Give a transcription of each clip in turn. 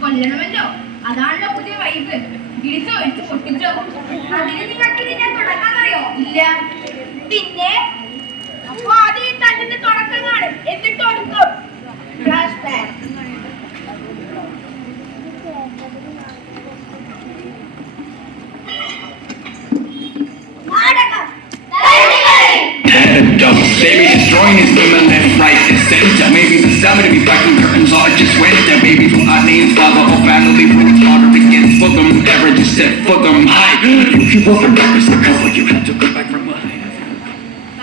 കൊല്ലണമല്ലോ, അതാണല്ലോ പുതിയ വൈബ്. ഇടിച്ചോ ഇടിച്ച് പൊട്ടിച്ചോ. അതിന് നിങ്ങൾക്ക് ഞാൻ തുടക്കം അറിയോ? ഇല്ല. പിന്നെ അപ്പൊ ആദ്യം തല്ലിന്റെ തുടക്കം കാണും, എന്നിട്ട് ഒടുക്കും. Flashback. They be destroying his women left, right, and center. Maybe the summer to be fucking curtains or just winter. Baby from our names, father or family, when it's harder against for them. Ever just said for them high. You want the records to cover, you have to come back from behind.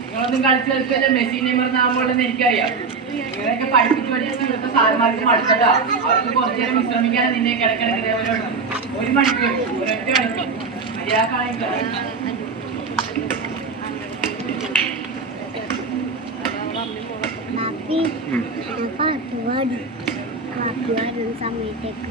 നിങ്ങളൊന്നും കളിച്ചു കളിച്ചല്ലേ Messi Neymar ആകുമ്പോഴെന്ന് എനിക്കറിയാം. നിങ്ങളെയൊക്കെ പഠിപ്പിച്ച് പഠിപ്പിച്ച് ഇവിടുത്തെ സാർമാർക്ക് മടുത്തട്ടോ. അവർക്ക് കുറച്ചു നേരം വിശ്രമിക്കാനും നിന്നെ കിടക്കിടക്ക് ഇതേപോലെ ഒരു മണിക്കൂർ ഒരൊറ്റ മണിക്കൂർ മര്യാദ സമയത്തേക്ക്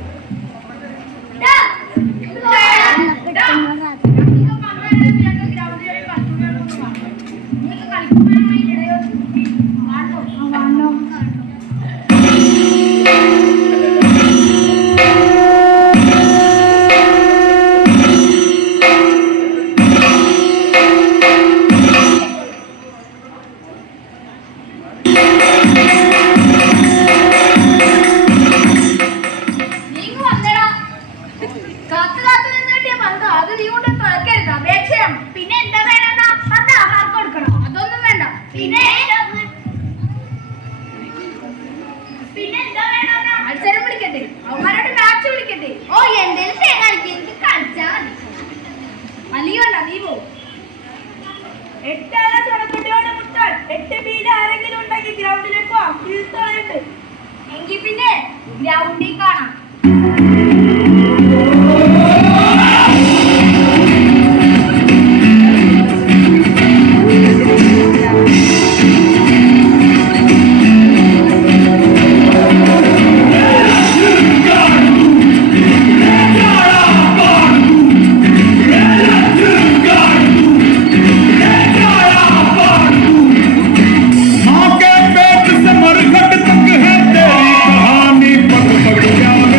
എങ്കിൽ പിന്നെ ഗ്രൗണ്ടിൽ കാണാം. कहानी पग पग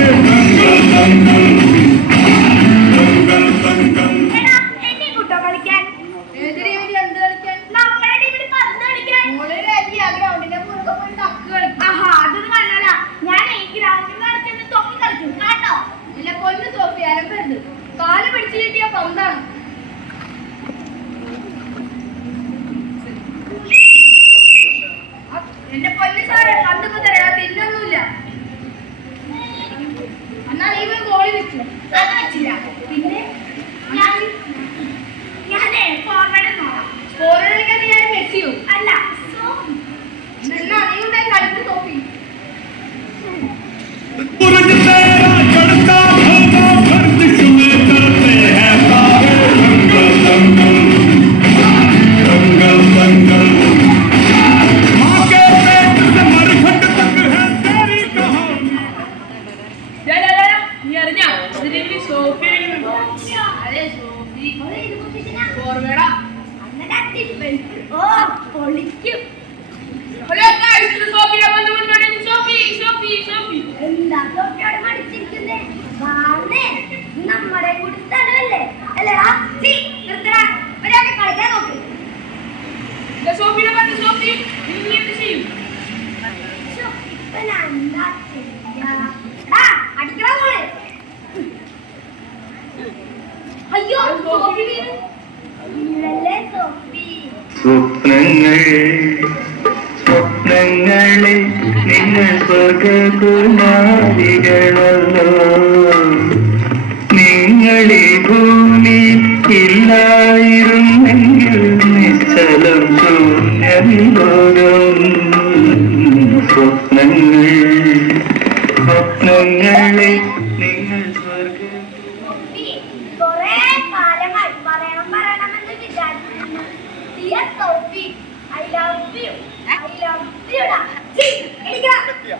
എന്നാ നീ പോയി ഗോളി വെച്ചു. അത് വെച്ചില്ല. പിന്നെ ഞാനേ ഫോർവേഡ് നോക്കാം. ഫോർവേഡ് കളിക്കാൻ ഞാൻ മെസ്സിയോ അല്ല സോഫി. എന്നാ നീ ഉണ്ടായി കളിച്ച് സോഫി. നമ്മുടെ കൂടി സ്ഥലമല്ലേ അല്ലേ? കളിക്കാൻ നോക്ക്. അയ്യോ സ്വപ്നങ്ങളെ നിങ്ങൾ സ്വർഗകുമാരികളല്ലോ. നിങ്ങളീ ഭൂമി ഇല്ലായിരുന്നെങ്കിൽ നിശ്ചലം ശൂന്യലോകം. സ്വപ്നങ്ങളെ നിങ്ങൾ സ്വർഗ കൊറേ കാലമായി പറയണമെന്ന് വിചാരിക്കുന്നു. Dear Sophie, I love you. I love you.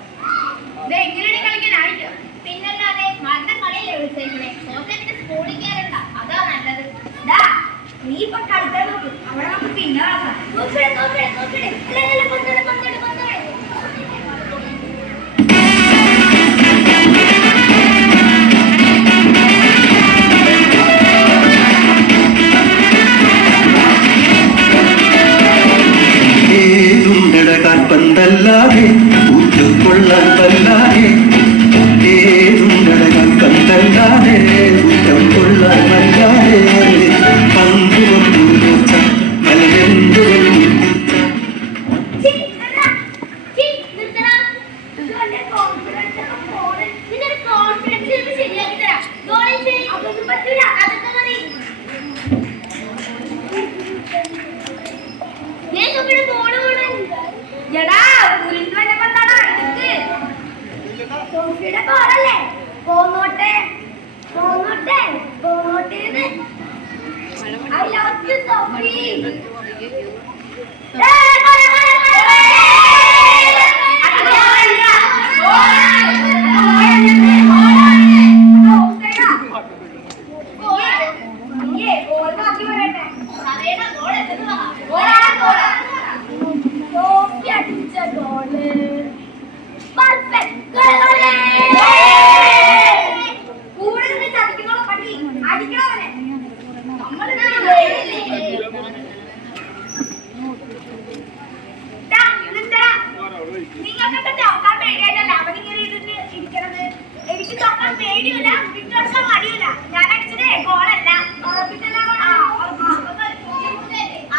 എങ്ങനെയാണ് കളിക്കാനായിട്ട്? പിന്നല്ലാതെ നല്ല കളിയല്ലേ വിളിച്ചേക്കണേ. സോഫിന്റെ സ്കൂളിൽ കയറണ്ട, അതാ നല്ലത്. നീ ഇപ്പൊ കളിക്കാൻ നോക്ക്. അവിടെ നമുക്ക് പിന്നെ പന്തല്ലാതെ ഊറ്റക്കൊള്ളാൻ വല്ലാതെ ഏതുണ്ടടകം പന്തല്ലാതെ ഊറ്റം കൊള്ളാൻ വല്ലാതെ പന്തുവം മലരെന്തുവം സോഫിയുടെ കോളല്ലേ? പോന്നോട്ടെ പോന്നോട്ടെ പോന്നോട്ടേന്ന്. I love you Sophie. നിങ്ങൾക്കൊക്കെ നോക്കാൻ പേടിയായിട്ടല്ല അവനിങ്ങനെ ഇരിക്കണത്. എനിക്ക് നോക്കാൻ പേടിയില്ല, വിട്ടുകൊടുക്കാൻ മടിയില്ല. ഞാൻ അടിച്ചത് ഗോളല്ല.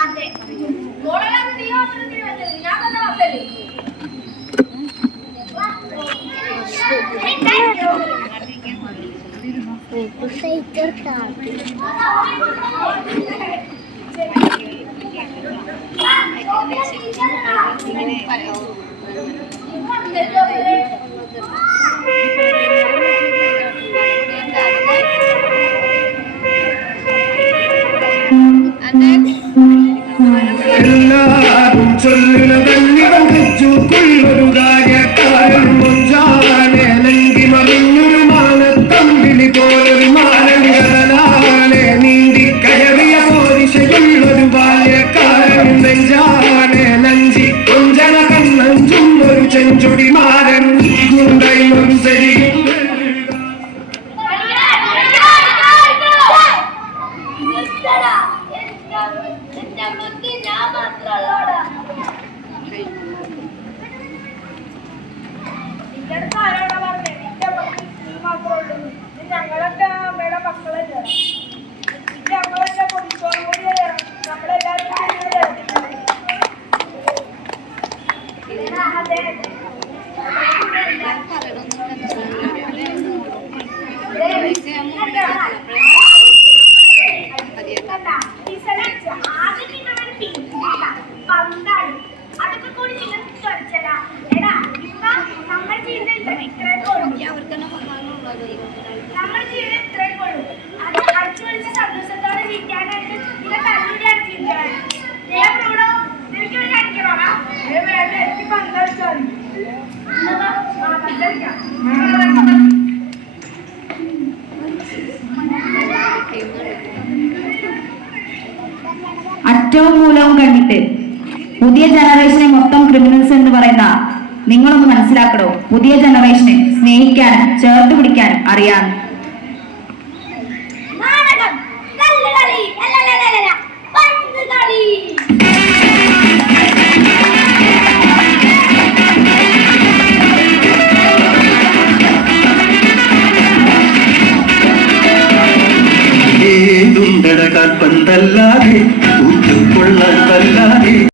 അതെ, ഗോളെല്ലാം ഞാൻ തന്നെ വന്നല്ലേ. എല്ലാരും ചൊല്ലുന്നതല്ലിടം തെച്ചുകൊള്ളൊരു കാര്യക്കാരൻ മുഞ്ചാനെ നെങ്കി മറിഞ്ഞൊരു മാനത്തമ്പിളി പോലൊരു മാനങ്കടലാലെ നീന്തി കയറിയ പോരിശയുള്ളൊരു ബാല്യക്കാരൻ നെഞ്ചാനെ നഞ്ചി കൊഞ്ചന കണ്ണഞ്ചും ഒരു ചെഞ്ചുടി മാരൻ ഗുണ്ടൈമൊരു ശരി ഞങ്ങളൊക്കെ അമ്മയുടെ മക്കളല്ലേ. ഞങ്ങളൊക്കെ പൊതിച്ചോറും കൂടി നമ്മളെല്ലാവരും അതെ നമ്മുടെ ജീവിതം ഇത്രയും കൊള്ളു. അത് അടിച്ചു വിളിച്ച സന്തോഷത്തോടെ ജീവിക്കാനായിട്ട് ഇങ്ങനെ തല്ലൂരിയാണ് ജീവിക്കാൻ. ബ്രൂണോ, നിനക്ക് ഇവിടെ അടിക്കണോടാ? എനിക്ക് പന്തളിച്ചാൽ പന്തളിക്കാം. അറ്റവും മൂലവും കണ്ടിട്ട് പുതിയ ജനറേഷനെ മൊത്തം ക്രിമിനൽസ് എന്ന് പറയുന്ന നിങ്ങളൊന്ന് മനസ്സിലാക്കണോ? പുതിയ ജനറേഷനെ സ്നേഹിക്കാനും ചേർത്ത് പിടിക്കാനും അറിയാം. നാടകം, കല്ലുകളി, പന്തുകളി. ഏതുണ്ടട കാൽപ്പന്തല്ലാതെ